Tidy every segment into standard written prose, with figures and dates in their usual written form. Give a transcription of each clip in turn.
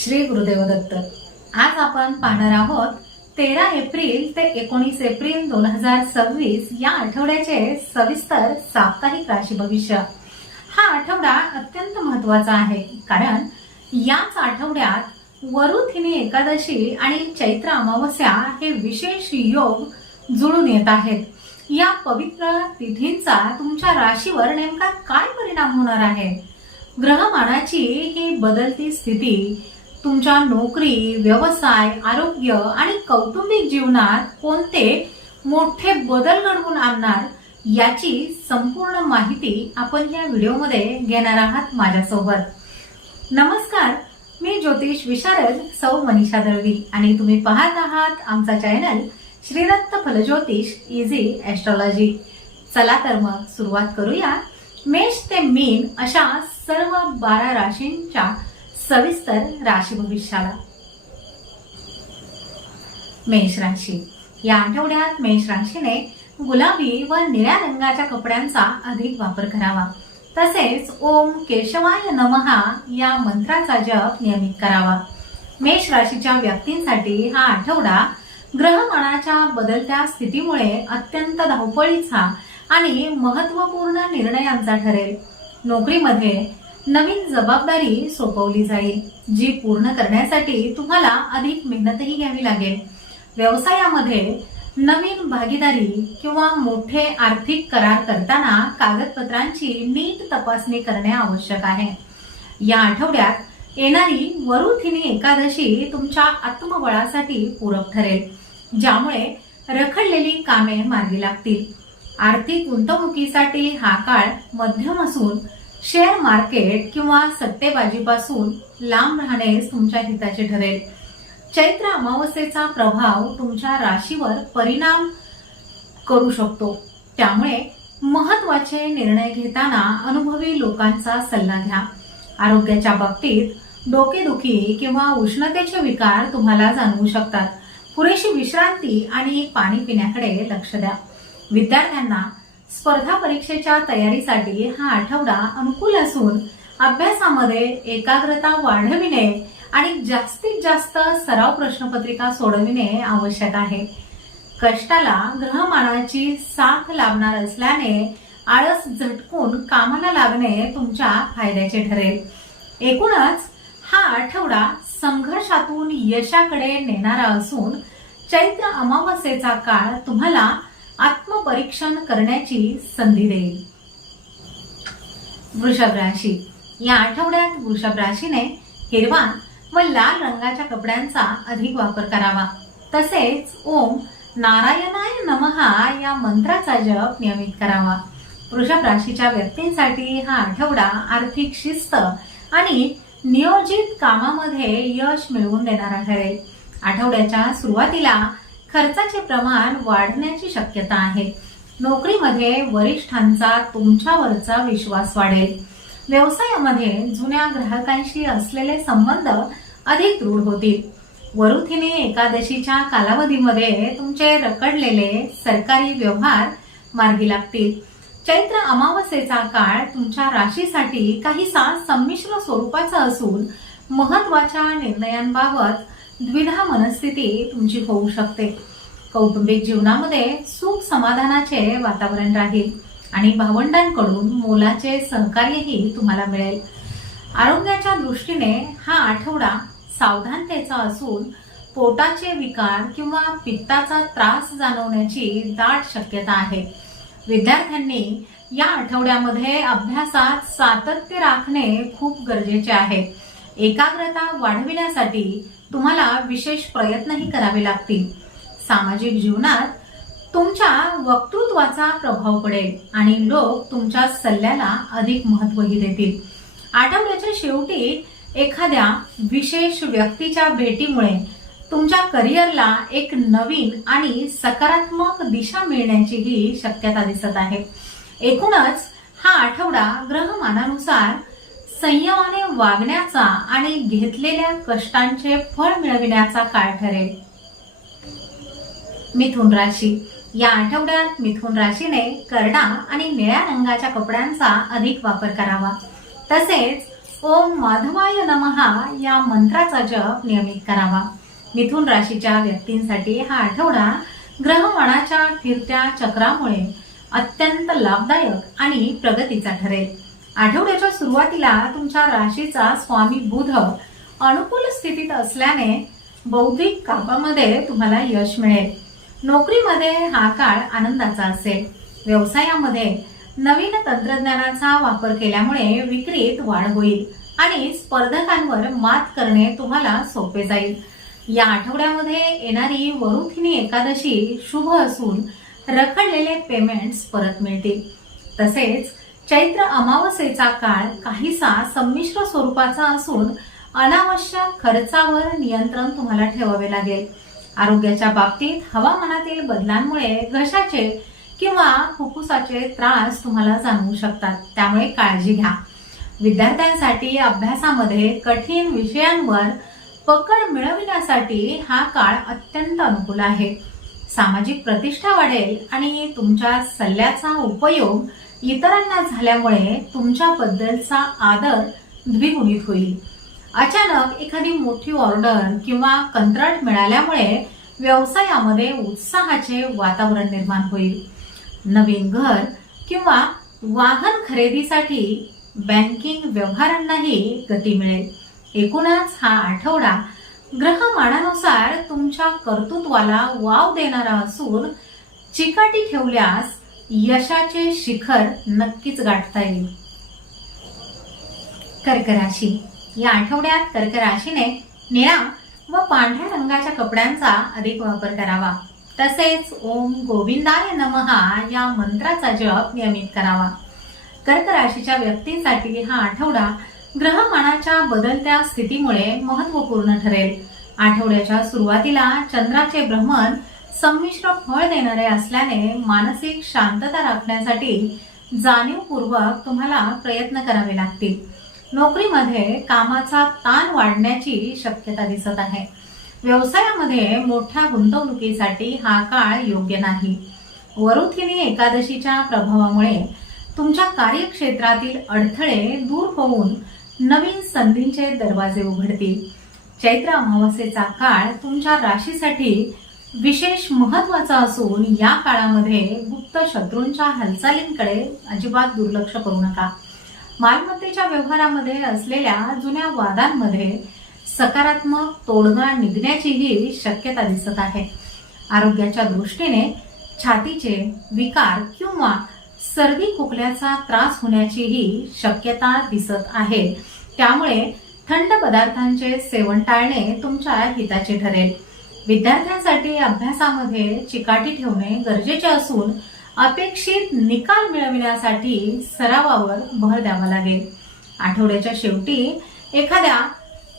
श्री गुरुदेव दत्त। आज आपण पाहणार आहोत 13 एप्रिल ते 19 एप्रिल 2026 या आठवड्याचे सविस्तर साप्ताहिक राशी भविष्य। हा आठवडा अत्यंत महत्त्वाचा आहे, कारण याच आठवड्यात वरुथिनी एकादशी आणि चैत्र अमावस्या हे विशेष योग जुळून येत आहेत। या पवित्र तिथींचा तुमच्या राशीवर नेमका काय परिणाम होणार आहे? ग्रहमानाची ही बदलती स्थिती तुमच्या नोकरी, व्यवसाय, आरोग्य आणि कौटुंबिक जीवनात कोणते मोठे बदल घडवून आणणार याची संपूर्ण माहिती आपण या व्हिडिओमध्ये घेणार आहात माझ्यासोबत। नमस्कार, मी ज्योतिष विशारद सौ मनीषा दळवी आणि तुम्ही पाहत आहात आमचा चॅनल श्री दत्त फलज्योतिष इझी एस्ट्रोलॉजी। चला तर मग सुरुवात करूया मेष ते मीन अशा सर्व 12 राशींच्या सविस्तर राशी भविष्याला। मेष राशी। या आठवड्यात मेष राशीने गुलाबी व निळ्या रंगाच्या कपड्यांचा अधिक वापर करावा। तसेच ओम केशवाय नमः या मंत्राचा जप नियमित करावा। मेष राशीच्या व्यक्तींसाठी हा आठवडा ग्रहमानाच्या बदलत्या स्थितीमुळे अत्यंत धावपळीचा आणि महत्त्वपूर्ण निर्णयांचा ठरेल। नोकरीमध्ये नवीन जबाबदारी सोपवली जाईल, जी पूर्ण करण्यासाठी तुम्हाला अधिक मेहनतही घ्यावी लागेल। व्यवसायामध्ये नवीन भागीदारी किंवा मोठे आर्थिक करार करताना कागदपत्रांची नीट तपासणी करणे आवश्यक आहे। या आठवड्यात येणारी वरुथिनी एकादशी तुमच्या आत्मबळासाठी पूरक ठरेल, ज्यामुळे रखडलेली कामे मार्गी लागतील। आर्थिक गुंतवणुकीसाठी हा काळ मध्यम असून शेअर मार्केट किंवा सट्टेबाजीपासून लांब राहणे तुमच्या हिताचे ठरेल। चैत्र अमावस्येचा प्रभाव तुमच्या राशीवर परिणाम करू शकतो, त्यामुळे महत्त्वाचे निर्णय घेताना अनुभवी लोकांचा सल्ला घ्या। आरोग्याच्या बाबतीत डोकेदुखी किंवा उष्णतेचे विकार तुम्हाला जाणवू शकतात। पुरेशी विश्रांती आणि पाणी पिण्याकडे लक्ष द्या। विद्यार्थ्यांना स्पर्धा परीक्षेच्या तयारीसाठी हा आठवडा अनुकूल असून अभ्यासामध्ये एकाग्रता वाढविणे आणि जास्तीत जास्त सराव प्रश्नपत्रिका सोडविणे आवश्यक आहे। कष्टाला ग्रहमानाची साथ लाभणार असल्याने आळस झटकून कामाला लागणे तुमच्या फायद्याचे ठरेल। एकूणच हा आठवडा संघर्षातून यशाकडे नेणारा असून चैत्र अमावस्येचा काळ तुम्हाला आत्मपरीक्षण करण्याची संधी देईल। वृषभ राशी। या आठवड्यात वृषभ राशीने हिरवा व लाल रंगाच्या कपड्यांचा अधिक वापर करावा। तसेच ओम नारायणाय नमः या मंत्राचा जप नियमित करावा। वृषभ राशीच्या व्यक्तींसाठी हा आठवडा आर्थिक शिस्त आणि नियोजित कामामध्ये यश मिळवून देणारा ठरेल। आठवड्याच्या सुरुवातीला खर्चाचे प्रमाण वाढण्याची शक्यता आहे। नोकरीमध्ये वरिष्ठांचा तुमच्यावरचा विश्वास वाढेल। व्यवसायामध्ये जुन्या ग्राहकांशी असलेले संबंध अधिक दृढ होतील। वरुथिनी एकादशीच्या कालावधीमध्ये तुमचे रखडलेले सरकारी व्यवहार मार्गी लागतील। चैत्र अमावस्येचा काळ तुमच्या राशीसाठी काहीसा संमिश्र स्वरूपाचा असून महत्त्वाच्या निर्णयांबाबत द्विधा मनस्थिती तुमची होऊ शकते। कौटुंबिक जीवनामध्ये सुख समाधानाचे वातावरण राहील आणि भावंडांकडून मोलाचे सहकार्यही तुम्हाला मिळेल। आरोग्याच्या दृष्टीने हा आठवडा सावधानतेचा असून पोटाचे विकार किंवा पित्ताचा त्रास जाणवण्याची दाट शक्यता आहे। विद्यार्थ्यांनी या आठवड्यामध्ये अभ्यासात सातत्य राखणे खूप गरजेचे आहे। एकाग्रता वाढविण्यासाठी तुम्हाला विशेष प्रयत्नही करावे लागतील। सामाजिक जीवनात तुमच्या वक्तृत्वाचा प्रभाव पडेल आणि लोक तुमच्या सल्ल्याला अधिक महत्त्वही देतील। आठवड्याच्या शेवटी एखाद्या विशेष व्यक्तीच्या भेटीमुळे तुमच्या करिअरला एक नवीन आणि सकारात्मक दिशा मिळण्याचीही शक्यता दिसत आहे। एकूणच हा आठवडा ग्रहमानानुसार संयमाने वागण्याचा आणि घेतलेल्या कष्टांचे फळ मिळविण्याचा काळ ठरेल। मिथुन राशी। या आठवड्यात मिथुन राशीने करडा आणि निळ्या रंगाच्या कपड्यांचा अधिक वापर करावा। तसेच ओम माधवाय नमः या मंत्राचा जप नियमित करावा. मिथुन राशीच्या व्यक्तींसाठी हा आठवडा ग्रहमानाच्या फिरत्या चक्रामुळे अत्यंत लाभदायक आणि प्रगतीचा ठरेल. आठवड्याच्या सुरुवातीला तुमच्या राशीचा स्वामी बुध अनुकूल स्थितीत असल्याने बौद्धिक कामामध्ये तुम्हाला यश मिळेल. नोकरीमध्ये हा काळ आनंदाचा असेल. व्यवसायामध्ये नवीन तंत्रज्ञानाचा वापर केल्यामुळे विक्रीत वाढ होईल आणि स्पर्धकांवर मात करणे तुम्हाला सोपे जाईल. या आठवड्यामध्ये येणारी वरुथिनी एकादशी शुभ असून रखडलेले पेमेंट्स परत मिळतील. तसेच चैत्र अमावस्येचा काळ काहीसा संमिश्र स्वरूपाचा असून अनावश्यक खर्चावर नियंत्रण तुम्हाला ठेवावे लागेल. आरोग्याच्या बाबतीत हवामानातील बदलांमुळे घशाचे किंवा फुफ्फुसाचे त्रास तुम्हाला जाणवू शकतात, त्यामुळे काळजी घ्या. विद्यार्थ्यांसाठी अभ्यासामध्ये कठीण विषयांवर पकड मिळविण्यासाठी हा काळ अत्यंत अनुकूल आहे. सामाजिक प्रतिष्ठा वाढेल आणि तुमच्या सल्ल्याचा उपयोग इतरांना झाल्यामुळे तुमच्याबद्दलचा आदर द्विगुणित होईल. अचानक एखादी मोठी ऑर्डर किंवा कंत्राट मिळाल्यामुळे व्यवसायामध्ये उत्साहाचे वातावरण निर्माण होईल. नवीन घर किंवा वाहन खरेदीसाठी बँकिंग व्यवहारांनाही गती मिळेल. एकूणच हा आठवडा ग्रहमानानुसार तुमच्या कर्तृत्वाला वाव देणारा असून चिकाटी ठेवल्यास यशाचे शिखर नक्कीच गाठता येईल. कर्क राशी. या आठवड्यात कर्क राशीने निळा व पांढऱ्या रंगाच्या कपड्यांचा अधिक वापर करावा. तसेच ओम गोविंदाय नमः या मंत्राचा जप नियमित करावा. कर्क राशीच्या व्यक्तींसाठी हा आठवडा ग्रहमानाच्या बदलत्या स्थितीमुळे महत्त्वपूर्ण ठरेल. आठवड्याच्या सुरुवातीला चंद्राचे भ्रमण संमिश्र फळ देणारे असल्याने मानसिक शांतता राखण्यासाठी जाणीवपूर्वक तुम्हाला प्रयत्न करावे लागतील. नोकरीमध्ये कामाचा ताण वाढण्याची शक्यता दिसत आहे. व्यवसायामध्ये मोठ्या गुंतवणुकीसाठी हा काळ योग्य नाही. वरुथिनी एकादशीच्या प्रभावामुळे तुमच्या कार्यक्षेत्रातील अडथळे दूर होऊन नवीन संधींचे दरवाजे उघडतील. चैत्र अमावस्येचा काळ तुमच्या राशीसाठी विशेष महत्वाचा असून या काळामध्ये गुप्त शत्रूंच्या हालचालींकडे अजिबात दुर्लक्ष करू नका. मालमत्तेच्या व्यवहारामध्ये असलेल्या जुन्या वादांमध्ये सकारात्मक तोडगा निघण्याचीही शक्यता दिसत आहे. आरोग्याच्या दृष्टीने छातीचे विकार किंवा सर्दी खोकल्याचा त्रास होण्याचीही शक्यता दिसत आहे, त्यामुळे थंड पदार्थांचे सेवन टाळणे तुमच्या हिताचे ठरेल. विद्यार्थ्यांसाठी अभ्यासामध्ये चिकाटी ठेवणे गरजेचे असून अपेक्षित निकाल मिळविण्यासाठी सरावावर भर द्यावा लागेल. आठवड्याच्या शेवटी एखाद्या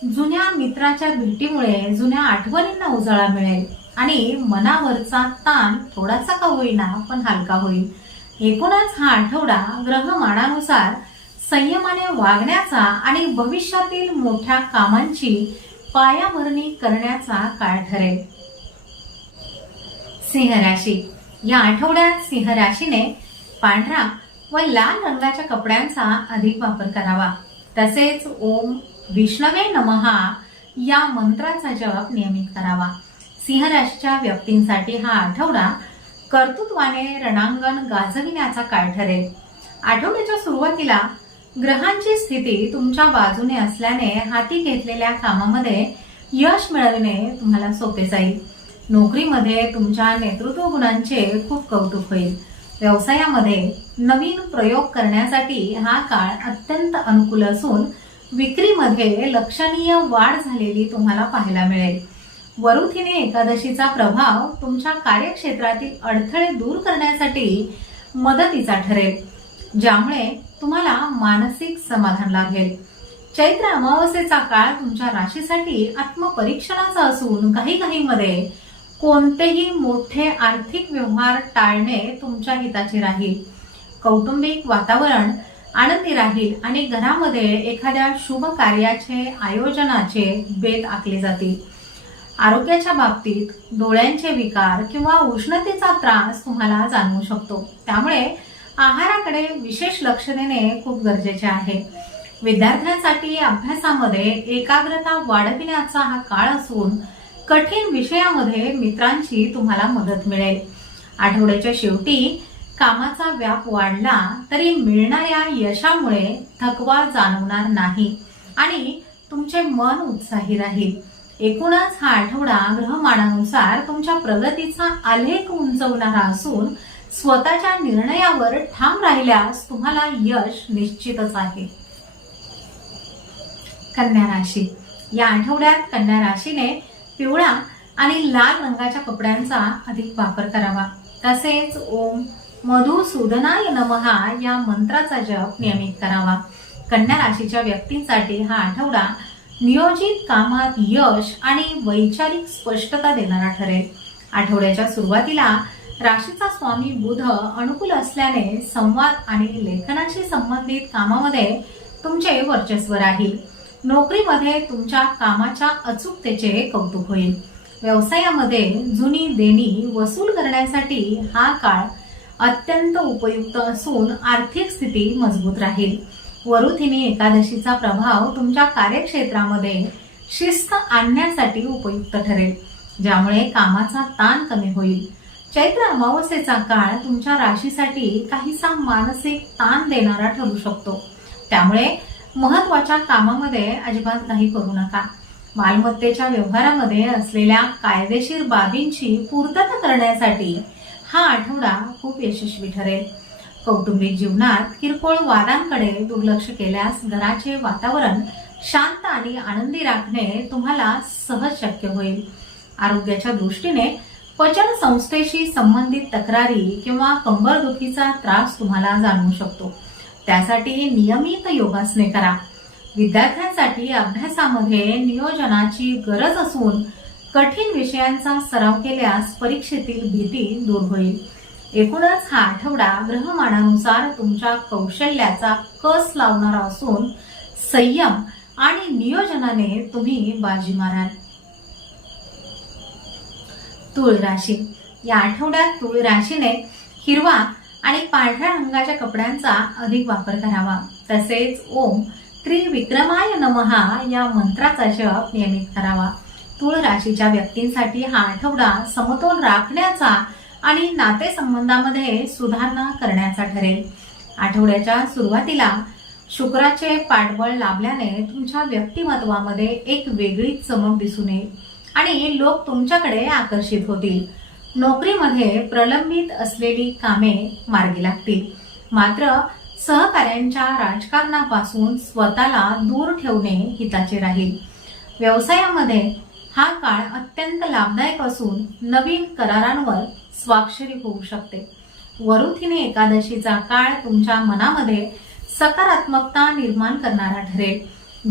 जुन्या मित्राच्या भेटीमुळे जुन्या आठवणींना उजाळा मिळेल आणि मनावरचा ताण थोडासा का होईना पण हलका होईल. एकूणच हा आठवडा ग्रहमानानुसार संयमाने वागण्याचा आणि भविष्यातील मोठ्या कामांची पायाभरणी करण्याचा काळ ठरेल. सिंह राशी. या आठवड्यात सिंह राशीने पांढरा व लाल रंगाच्या कपड्यांचा अधिक वापर करावा. तसेच ओम विष्णवे नमः या मंत्राचा जप नियमित करावा. सिंह राशीच्या व्यक्तींसाठी हा आठवडा कर्तृत्वाने रणांगण गाजविण्याचा काळ ठरेल. आठवड्याच्या सुरुवातीला ग्रहांची स्थिती तुमच्या बाजूने असल्याने हाती घेतलेल्या कामामध्ये यश मिळविणे तुम्हाला सोपे जाईल. नोकरीमध्ये तुमच्या नेतृत्व गुणांचे खूप कौतुक होईल. व्यवसायामध्ये नवीन प्रयोग करण्यासाठी हा काळ अत्यंत अनुकूल असून विक्रीमध्ये लक्षणीय वाढ झालेली तुम्हाला पाहायला मिळेल. वरुथिनी एकादशीचा प्रभाव तुमच्या कार्यक्षेत्रातील अडथळे दूर करण्यासाठी मदतीचा ठरेल, ज्यामुळे तुम्हाला मानसिक समाधान लाभेल. चैत्र अमावस्येचा काळ तुमच्या राशीसाठी आत्मपरीक्षणाचा असून काही मध्ये कोणतेही मोठे आर्थिक व्यवहार टाळणे तुमच्या हिताचे राहील. कौटुंबिक वातावरण आनंदी राहील आणि घरामध्ये एखाद्या शुभ कार्याचे आयोजनाचे बेत आखले जातील. आरोग्याच्या बाबतीत डोळ्यांचे विकार किंवा उष्णतेचा त्रास तुम्हाला जाणवू शकतो, त्यामुळे आहाराकडे विशेष लक्ष देणे खूप गरजेचे आहे. विद्यार्थ्यांसाठी अभ्यासामध्ये एकाग्रता वाढविण्याचा हा काळ असून कठीण विषयामध्ये मित्रांची तुम्हाला मदत मिळेल. आठवड्याच्या शेवटी कामाचा व्याप वाढला तरी मिळणाऱ्या यशामुळे थकवा जाणवणार नाही आणि तुमचे मन उत्साही राहील. एकूणच हा आठवडा ग्रहमानानुसार तुमच्या प्रगतीचा आलेख उंचवणारा असून स्वतःच्या निर्णयावर ठाम राहिल्यास तुम्हाला यश निश्चितच आहे. कन्या राशी. या आठवड्यात कन्या राशीने पिवळा आणि लाल रंगाच्या कपड्यांचा अधिक वापर करावा. तसेच ओम मधुसूदनाय नमः या मंत्राचा जप नियमित करावा. कन्या राशीच्या व्यक्तींसाठी हा आठवडा नियोजित कामात यश आणि वैचारिक स्पष्टता देणारा ठरेल. आठवड्याच्या सुरुवातीला राशीचा स्वामी बुध अनुकूल असल्याने संवाद आणि लेखनाशी संबंधित कामामध्ये तुमचे वर्चस्व राहील. नोकरीमध्ये तुमच्या कामाच्या अचूकतेचे कौतुक होईल. व्यवसायामध्ये जुनी देणी वसूल करण्यासाठी हा काळ अत्यंत उपयुक्त असून आर्थिक स्थिती मजबूत राहील. वरुथिनी एकादशीचा प्रभाव तुमच्या कार्यक्षेत्रामध्ये शिस्त आणण्यासाठी उपयुक्त ठरेल, ज्यामुळे कामाचा ताण कमी होईल. चैत्र अमावस्येचा काळ तुमच्या राशीसाठी काहीसा मानसिक ताण देणारा ठरू शकतो, त्यामुळे महत्वाच्या कामामध्ये अजिबात काही करू नका. मालमत्तेच्या व्यवहारामध्ये असलेल्या कायदेशीर बाबींची पूर्तता करण्यासाठी हा आठवडा खूप यशस्वी ठरेल. कौटुंबिक जीवनात किरकोळ वादांकडे दुर्लक्ष केल्यास घराचे वातावरण शांत आणि आनंदी राखणे तुम्हाला सहज शक्य होईल. आरोग्याच्या दृष्टीने पचन संस्थेशी संबंधित तक्रारी किंवा कंबरदुखीचा त्रास तुम्हाला जाणवू शकतो, त्यासाठी नियमित योगासने करा. विद्यार्थ्यांसाठी अभ्यासामध्ये नियोजनाची गरज असून कठीण विषयांचा सराव केल्यास परीक्षेतील भीती दूर होईल. एकूणच हा आठवडा ग्रहमानानुसार तुमच्या कौशल्याचा कस लावणारा असून संयम आणि नियोजनाने तुम्ही बाजी माराल. तुळ राशी. या आठवड्यात तुळ राशीने हिरवा आणि पांढऱ्या रंगाच्या कपड्यांचा अधिक वापर करावा. तसेच ओम त्रिविक्रमाय नमः या मंत्राचा जप नियमित करावा. तुळ राशीच्या व्यक्तींसाठी हा आठवडा समतोल राखण्याचा आणि नातेसंबंधामध्ये सुधारणा करण्याचा ठरेल. आठवड्याच्या सुरुवातीला शुक्राचे पाठबळ लाभल्याने तुमच्या व्यक्तिमत्वामध्ये एक वेगळी चमक दिसून येईल आणि लोक तुमच्याकडे आकर्षित होतील. नोकरीमध्ये प्रलंबित असलेली कामे मार्गी लागतील, मात्र सहकाऱ्यांच्या राजकारणापासून स्वतःला दूर ठेवणे हिताचे राहील. व्यवसायामध्ये हा काळ अत्यंत लाभदायक असून नवीन करारांवर स्वाक्षरी होऊ शकते. वरुथिनी एकादशीचा काळ तुमच्या मनामध्ये सकारात्मकता निर्माण करणारा ठरेल,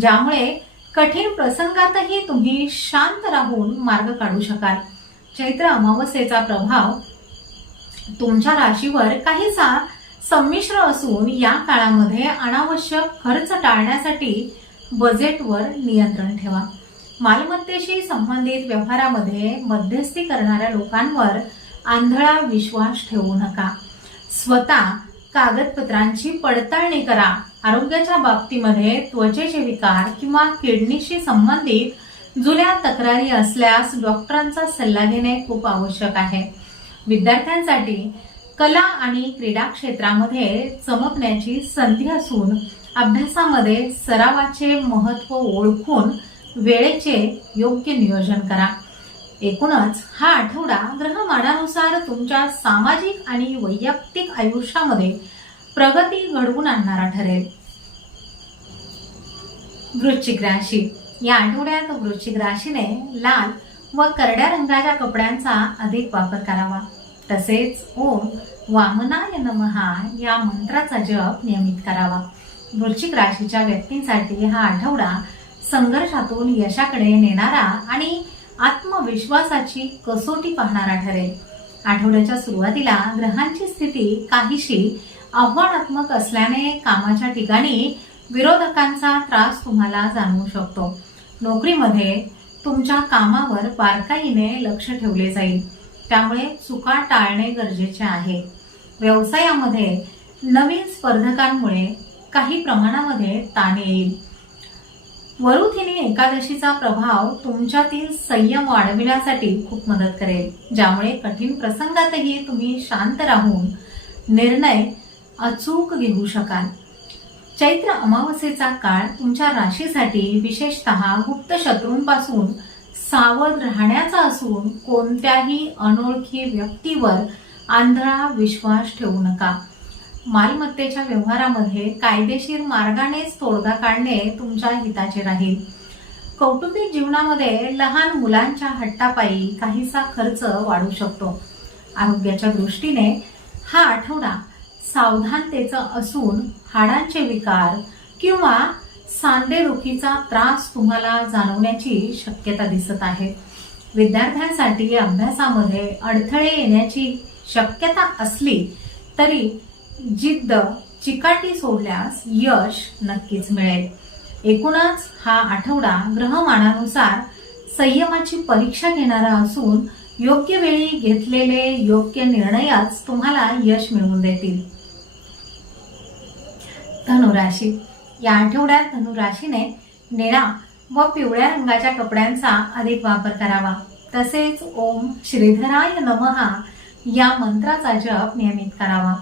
ज्यामुळे कठीण प्रसंगातही तुम्ही शांत राहून मार्ग काढू शकाल. चैत्र अमावस्येचा प्रभाव तुमच्या राशीवर काहीसा संमिश्र असून या काळामध्ये अनावश्यक खर्च टाळण्यासाठी बजेटवर नियंत्रण ठेवा. मालमत्तेशी संबंधित व्यवहारामध्ये मध्यस्थी करणाऱ्या लोकांवर आंधळा विश्वास ठेवू नका. स्वतः कागदपत्रांची पडताळणी करा. आरोग्याच्या बाबतीमध्ये त्वचेचे विकार किंवा किडनीशी संबंधित जुन्या तक्रारी असल्यास डॉक्टरांचा सल्ला घेणे खूप आवश्यक आहे. विद्यार्थ्यांसाठी कला आणि क्रीडा क्षेत्रामध्ये चमकण्याची संधी असून अभ्यासामध्ये सरावाचे महत्त्व ओळखून वेळेचे योग्य नियोजन करा. एकूणच हा आठवडा ग्रहमानानुसार तुमच्या सामाजिक आणि वैयक्तिक आयुष्यामध्ये प्रगती घडवून आणणारा ठरेल. वृश्चिक राशी. या आठवड्यात वृश्चिक राशीने लाल व करड्या रंगाच्या कपड्यांचा अधिक वापर करावा. तसेच ओम वामनाय नमः या मंत्राचा जप नियमित करावा. वृश्चिक राशीच्या व्यक्तींसाठी हा आठवडा संघर्षातून यशाकडे नेणारा आणि आत्मविश्वासाची कसोटी पाहणारा ठरेल. आठवड्याच्या सुरुवातीला ग्रहांची स्थिती काहीशी आव्हानात्मक असल्याने कामाच्या ठिकाणी विरोधकांचा त्रास तुम्हाला जाणवू शकतो. नोकरीमध्ये तुमच्या कामावर बारकाईने लक्ष ठेवले जाईल, त्यामुळे चुका टाळणे गरजेचे आहे. व्यवसायामध्ये नवीन स्पर्धकांमुळे काही प्रमाणामध्ये ताण येईल. वरुथिनी एकादशीचा प्रभाव तुमच्यातील संयम वाढविण्यासाठी खूप मदत करेल, ज्यामुळे कठीण प्रसंगातही तुम्ही शांत राहून निर्णय अचूक घेऊ शकाल. चैत्र अमावस्येचा काळ तुमच्या राशीसाठी विशेषतः गुप्त शत्रूंपासून सावध राहण्याचा असून कोणत्याही अनोळखी व्यक्तीवर आंधळा विश्वास ठेवू नका. मालमत्तेच्या व्यवहारामध्ये कायदेशीर मार्गानेच तोडगा काढणे तुमच्या हिताचे राहील. कौटुंबिक जीवनामध्ये लहान मुलांच्या हट्टापायी काहीसा खर्च वाढू शकतो. आरोग्याच्या दृष्टीने हा आठवडा सावधानतेचा असून हाडांचे विकार किंवा सांधेदुखीचा त्रास तुम्हाला जाणवण्याची शक्यता दिसत आहे. विद्यार्थ्यांसाठी अभ्यासामध्ये अडथळे येण्याची शक्यता असली तरी जिद्द चिकाटी सोडल्यास यश नक्कीच मिळेल. एकूणच हा आठवडा ग्रहमानानुसार संयमाची परीक्षा घेणारा असून योग्य वेळी घेतलेले योग्य निर्णयच तुम्हाला यश मिळवून देतील. धनुराशी. या आठवड्यात धनुराशीने निळा व पिवळ्या रंगाच्या कपड्यांचा अधिक वापर करावा. तसेच ओम श्रीधराय नमः या मंत्राचा जप नियमित करावा.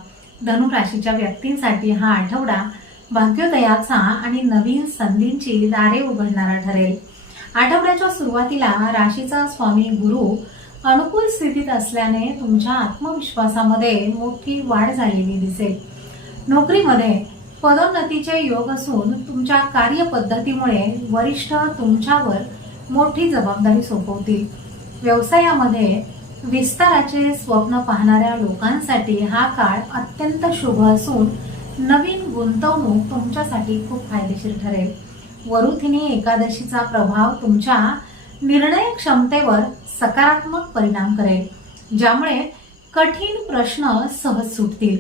धनुराशीच्या व्यक्तींसाठी हा आठवडा भाग्योदयाचा आणि नवीन संधींची दारे उघडणारा ठरेल. आठवड्याच्या सुरुवातीला राशीचा स्वामी गुरु अनुकूल स्थितीत असल्याने तुमच्या आत्मविश्वासामध्ये मोठी वाढ झालेली दिसेल. नोकरीमध्ये पदोन्नतीचे योग असून तुमच्या कार्यपद्धतीमुळे वरिष्ठ तुमच्यावर मोठी जबाबदारी सोपवतील. व्यवसायामध्ये विस्ताराचे स्वप्न पाहणाऱ्या लोकांसाठी हा काळ अत्यंत शुभ असून नवीन गुंतवणूक तुमच्यासाठी खूप फायदेशीर ठरेल. वरुथिनी एकादशीचा प्रभाव तुमच्या निर्णय क्षमतेवर सकारात्मक परिणाम करेल, ज्यामुळे कठीण प्रश्न सहज सुटतील.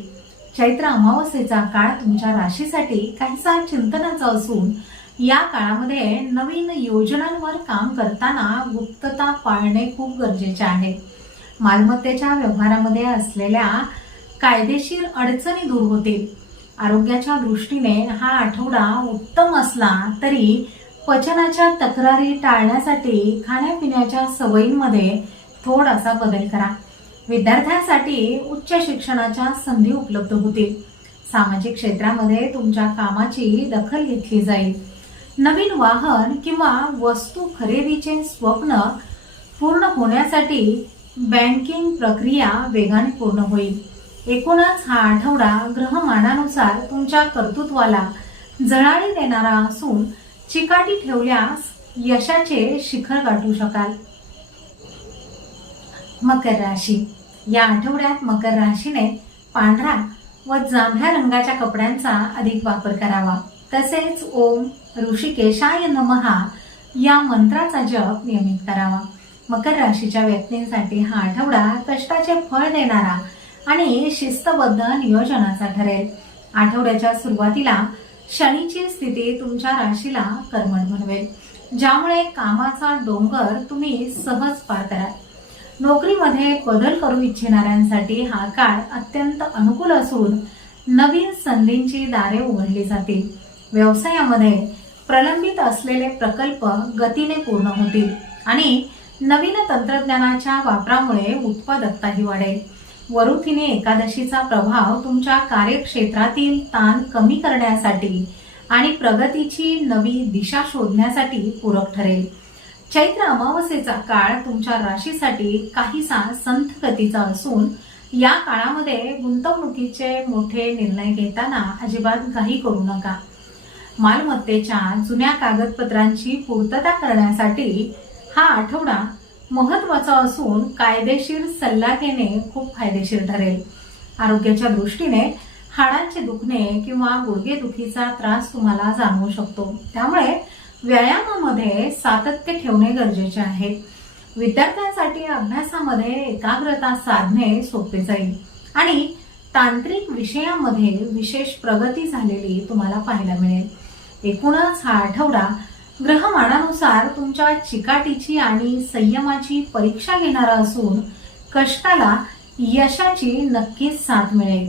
चैत्र अमावस्येचा काळ तुमच्या राशीसाठी काहीसा चिंतनाचा असून या काळामध्ये नवीन योजनांवर काम करताना गुप्तता पाळणे खूप गरजेचे आहे. मालमत्तेच्या व्यवहारामध्ये असलेल्या कायदेशीर अडचणी दूर होतील. आरोग्याच्या दृष्टीने हा आठवडा उत्तम असला तरी पचनाच्या तक्रारी टाळण्यासाठी खाण्यापिण्याच्या सवयींमध्ये थोडासा बदल करा. विद्यार्थ्यांसाठी उच्च शिक्षणाच्या संधी उपलब्ध होतील. सामाजिक क्षेत्रामध्ये तुमच्या कामाची दखल घेतली जाईल. नवीन वाहन किंवा वस्तू खरेदीचे स्वप्न पूर्ण होण्यासाठी बँकिंग प्रक्रिया वेगाने पूर्ण होईल. एकूणच हा आठवडा ग्रहमानानुसार तुमच्या कर्तृत्वाला जळाळी देणारा असून चिकाटी ठेवल्यास यशाचे शिखर गाठू शकाल. मकर राशी. या आठवड्यात मकर राशीने पांढरा व जांभळ्या रंगाच्या कपड्यांचा अधिक वापर करावा. तसेच ओम ऋषिकेशाय नमः या मंत्राचा जप नियमित करावा. मकर राशीच्या व्यक्तींसाठी हा आठवडा कष्टाचे फळ देणारा आणि शिस्तबद्ध नियोजनाचा ठरेल. आठवड्याच्या सुरुवातीला शनीची स्थिती तुमच्या राशीला कर्मठ बनवेल, ज्यामुळे कामाचा डोंगर तुम्ही सहज पार कराल. नोकरीमध्ये बदल करू इच्छिणाऱ्यांसाठी हा काळ अत्यंत अनुकूल असून नवीन संधींची दारे उघडली जातील. व्यवसायामध्ये प्रलंबित असलेले प्रकल्प गतीने पूर्ण होतील आणि नवीन तंत्रज्ञानाच्या वापरामुळे उत्पादकताही वाढेल. वरुथिनी एकादशीचा प्रभाव तुमच्या कार्यक्षेत्रातील ताण कमी करण्यासाठी आणि प्रगतीची नवी दिशा शोधण्यासाठी पूरक ठरेल. चैत्र अमावस्येचा काळ तुमच्या राशीसाठी काहीसा संथ गतीचा असून या काळामध्ये गुंतवणुकीचे मोठे निर्णय घेताना अजिबात घाई करू नका. मालमत्तेच्या जुन्या कागदपत्रांची पूर्तता करण्यासाठी हा आठवडा महत्वाचा असून कायदेशीर सल्ला घेणे खूप फायदेशीर ठरेल. आरोग्याच्या दृष्टीने हाडांचे दुखणे किंवा गुडघेदुखीचा त्रास तुम्हाला जाणवू शकतो, त्यामुळे व्यायामामध्ये सातत्य ठेवणे गरजेचे आहे. विद्यार्थ्यांसाठी अभ्यासामध्ये एकाग्रता साधणे सोपे जाईल आणि तांत्रिक विषयामध्ये विशेष प्रगती झालेली तुम्हाला पाहायला मिळेल. एकूणच हा आठवडा ग्रहमानानुसार तुमच्या चिकाटीची आणि संयमाची परीक्षा घेणारा असून कष्टाला यशाची नक्कीच साथ मिळेल.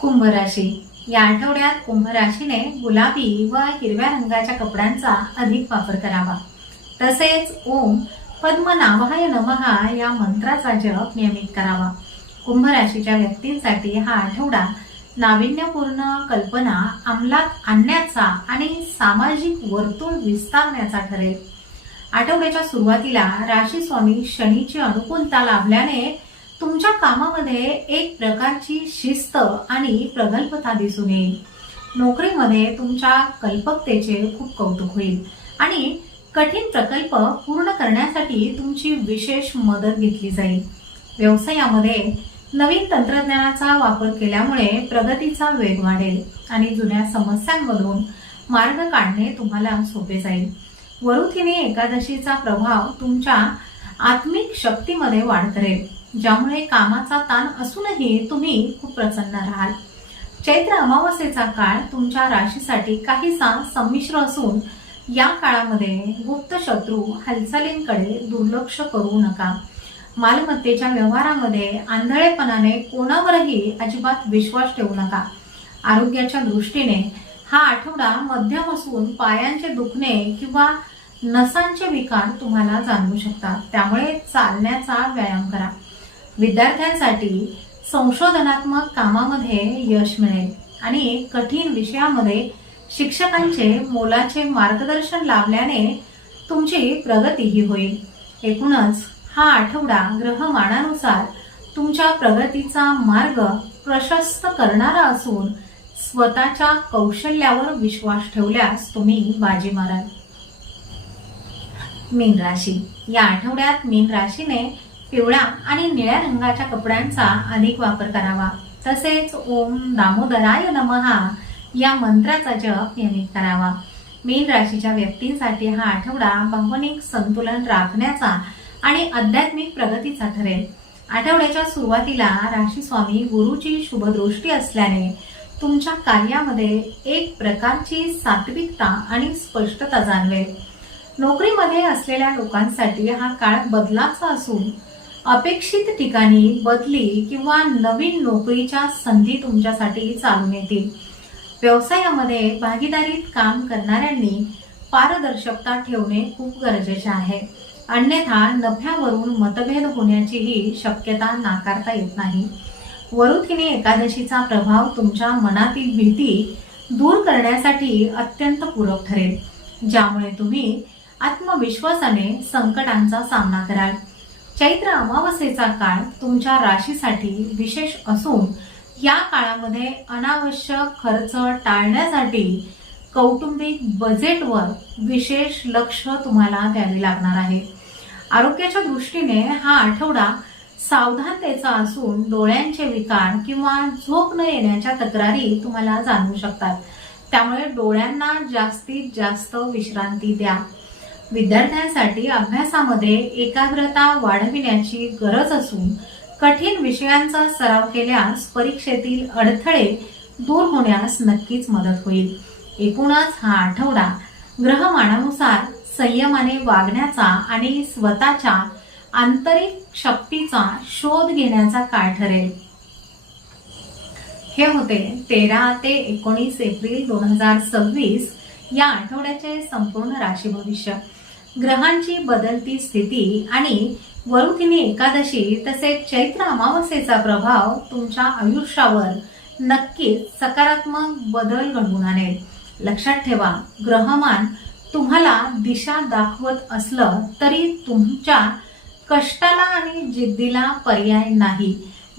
कुंभ राशी. या आठवड्यात कुंभ राशीने गुलाबी व हिरव्या रंगाच्या कपड्यांचा अधिक वापर करावा। तसेच ओम पद्मनाभाय नमः या मंत्राचा जप नियमित करावा। कुंभ राशीच्या व्यक्तींसाठी हा आठवडा नाविन्यपूर्ण कल्पना अंमलात आणण्याचा आणि सामाजिक वर्तुळ विस्तारण्याचा ठरेल। आठवड्याच्या सुरुवातीला राशी स्वामी शनीची अनुकूलता लाभल्याने तुमच्या कामामध्ये एक प्रकारची शिस्त आणि प्रगल्भता दिसून येईल। नोकरीमध्ये तुमच्या कल्पकतेचे खूप कौतुक होईल आणि कठीण प्रकल्प पूर्ण करण्यासाठी तुमची विशेष मदत घेतली जाईल। व्यवसायामध्ये नवीन तंत्रज्ञानाचा वापर केल्यामुळे प्रगतीचा वेग वाढेल आणि जुन्या समस्यांमधून मार्ग काढणे तुम्हाला सोपे जाईल। वरुथिनी एकादशीचा प्रभाव तुमच्या आत्मिक शक्तीमध्ये वाढ करेल, ज्यामुळे कामाचा ताण असूनही तुम्ही खूप प्रसन्न राहाल। चैत्र अमावस्येचा काळ तुमच्या राशीसाठी काहीसा संमिश्र असून या काळामध्ये गुप्त शत्रू हालचालींकडे दुर्लक्ष करू नका। मालमत्तेच्या व्यवहारामध्ये आंधळेपणाने कोणावरही अजिबात विश्वास ठेवू नका। आरोग्याच्या दृष्टीने हा आठवडा मध्यम असून पायांचे दुखणे किंवा नसांचे विकार तुम्हाला जाणवू शकतात, त्यामुळे चालण्याचा व्यायाम करा। विद्यार्थ्यांसाठी संशोधनात्मक कामामध्ये यश मिळेल आणि कठीण विषयामध्ये शिक्षकांचे मोलाचे मार्गदर्शन लाभल्याने तुमची प्रगतीही होईल। एकूणच हा आठवडा ग्रहमानानुसार तुमच्या प्रगतीचा मार्ग प्रशस्त करणारा असून स्वतःच्या कौशल्यावर विश्वास ठेवल्यास तुम्ही बाजी माराल। मीन राशी या आठवड्यात मीन राशीने पिवळ्या आणि निळ्या रंगाच्या कपड्यांचा अधिक वापर करावा। तसेच ओम दामोदराय नमः या मंत्राचा जप नियमित करावा। मीन राशीच्या व्यक्तींसाठी हा आठवडा भावनिक संतुलन राखण्याचा आणि आध्यात्मिक प्रगतीचा ठरेल। आठवड्याच्या सुरुवातीला राशी स्वामी गुरुची शुभदृष्टी असल्याने तुमच्या कार्यामध्ये एक प्रकारची सात्विकता आणि स्पष्टता जाणवेल। नोकरीमध्ये असलेल्या लोकांसाठी हा काळ बदलाचा असून अपेक्षित ठिकाणी बदली किंवा नवीन नोकरीच्या संधी तुमच्यासाठी चालून येतील। व्यवसायामध्ये भागीदारीत काम करणाऱ्यांनी पारदर्शकता ठेवणे खूप गरजेचे आहे, अन्यथा नफ्यावरून मतभेद होण्याचीही शक्यता नाकारता येत नाही। वरुथिनी एकादशीचा प्रभाव तुमच्या मनातील भीती दूर करण्यासाठी अत्यंत पूरक ठरेल, ज्यामुळे तुम्ही आत्मविश्वासाने संकटांचा सामना कराल। चैत्र अमावस्येचा काळ तुमच्या राशीसाठी विशेष असून या काळामध्ये अनावश्यक खर्च टाळण्यासाठी कौटुंबिक बजेटवर विशेष लक्ष तुम्हाला द्यावे लागणार आहे। आरोग्याच्या दृष्टीने हा आठवडा सावधानतेचा असून डोळ्यांचे विकार किंवा झोप न येण्याच्या तक्रारी तुम्हाला जाणवू शकतात, त्यामुळे डोळ्यांना जास्तीत जास्त विश्रांती द्या। विद्यार्थ्यांसाठी अभ्यासामध्ये एकाग्रता वाढविण्याची गरज असून कठीण विषयांचा सराव केल्यास परीक्षेतील अडथळे दूर होण्यास नक्कीच मदत होईल। एकूणच हा आठवडा ग्रहमानानुसार संयमाने वागण्याचा आणि स्वतःच्या आंतरिक शक्तीचा शोध घेण्याचा काळ ठरेल। हे होते 13 ते 19 एप्रिल 2026 या आठवड्याचे संपूर्ण राशी भविष्य। ग्रहांची बदलती स्थिती आणि वरुथिनी एकादशी तसेच चैत्र अमावस्येचा प्रभाव तुमच्या आयुष्यावर नक्कीच सकारात्मक बदल घडवून आणेल। लक्षात ठेवा, ग्रहमान तुम्हाला दिशा दाखवत असलं तरी तुमच्या कष्टाला आणि जिद्दीला पर्याय नाही।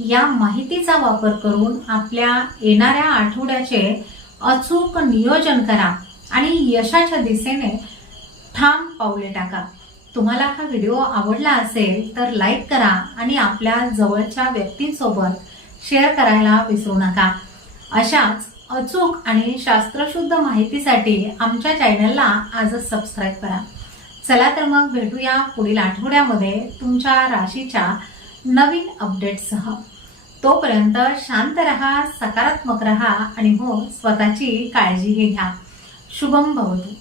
या माहितीचा वापर करून आपल्या येणाऱ्या आठवड्याचे अचूक नियोजन करा आणि यशाच्या दिशेने ठाम पावले टाका। तुम्हाला हा व्हिडिओ आवडला असेल तर लाईक करा आणि आपल्या जवळच्या व्यक्तींसोबत शेअर करायला विसरू नका। अशाच अचूक आणि शास्त्रशुद्ध माहितीसाठी आमच्या चॅनलला आजच सबस्क्राईब करा। चला तर मग भेटूया पुढील आठवड्यामध्ये तुमच्या राशीच्या नवीन अपडेट्ससह। तोपर्यंत शांत रहा, सकारात्मक रहा आणि हो, स्वतःची काळजी घ्या। शुभम भवतु।